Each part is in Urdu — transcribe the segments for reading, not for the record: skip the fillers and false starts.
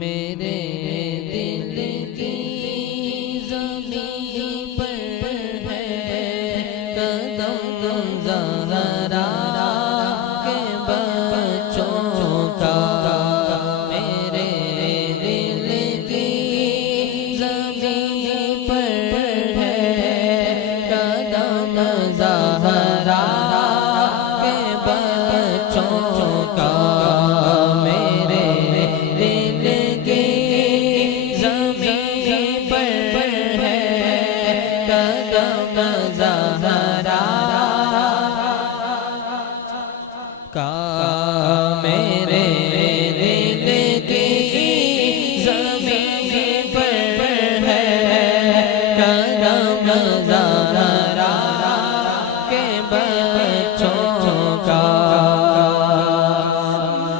میرے دل کی زمین پر ہے قدم زہرا کے بچوں کا، میرے دل کی زمین پر ہے قدم زہرا کے بچوں کا، میرے دل کی زمین پر ہے قدم زہرا کا، میرے دل کی زمین پر ہے قدم زہرا کے بچوں کا،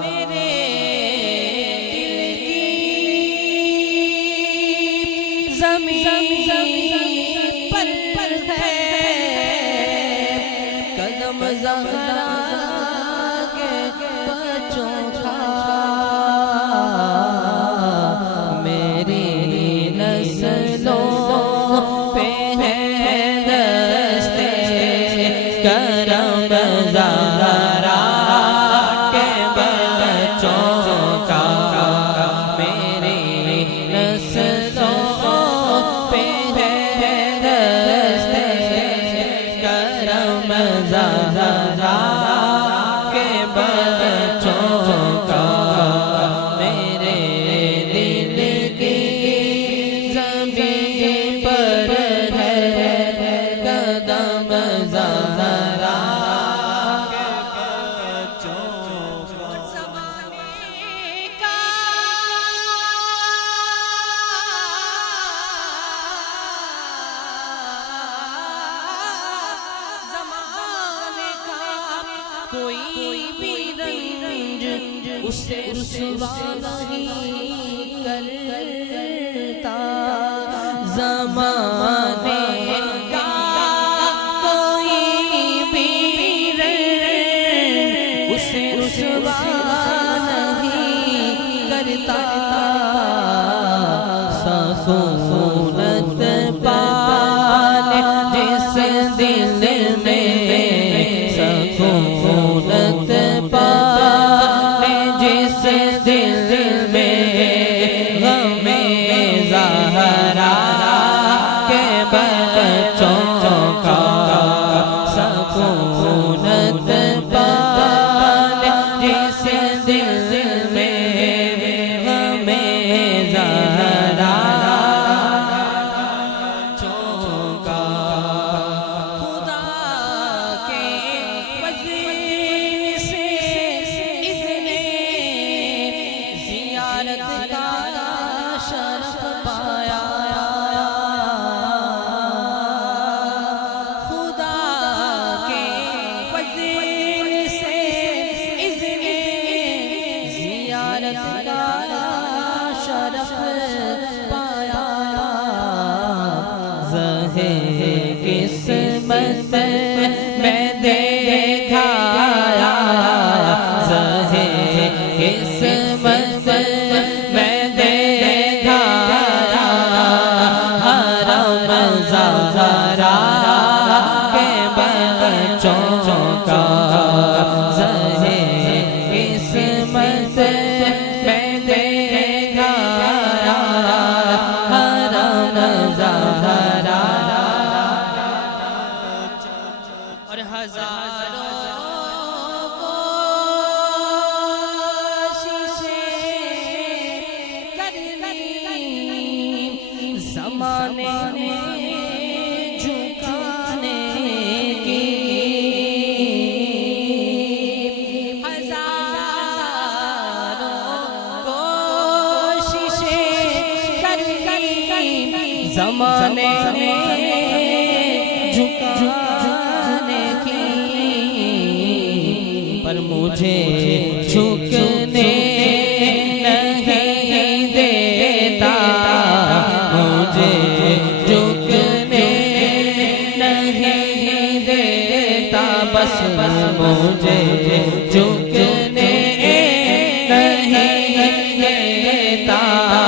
میرے دل کی زمین پر ہے قدم زہرا کے بچوں کا، میری نسلوں پہ ہے دستے کرم زہرا کے بچوں کا، میری نسلوں پہ ہے دستے کرم زہرا کے بچوں کا، میرے دل کی زمین پر ہے قدم زہرا کے بچوں کا، زمانے کا کوئی بھی رنج اسے رسوا نہیں کرتا، زمانے کا کوئی بھی رنج اسے رسوا نہیں کرتا، سکونت پالے جس دل میں سکونت پالے جس دل میں غم زہرا کے بچوں کا، سکونت پالے جس دل میں غم زہرا بچوں کا، خدا کے زیارت کا شرف پایا، خدا کے فضل سے اذن زیارت کا شرف پایا، زہے قسمت میں دیکھا زہے قسمت میں دیکھا حرم زہرا کے بچوں کا، زہے قسمت میں دیکھا حرم زہرا، اور ہزاروں زمانے نے جھکانے کی ہزاروں کوششیں کری، زمانے نے جھکانے کی، پر مجھے جھکنے نہیں دیتا، مجھے جھکنے نہیں دیتا، بس مجھے جھکنے نہیں دیتا، تا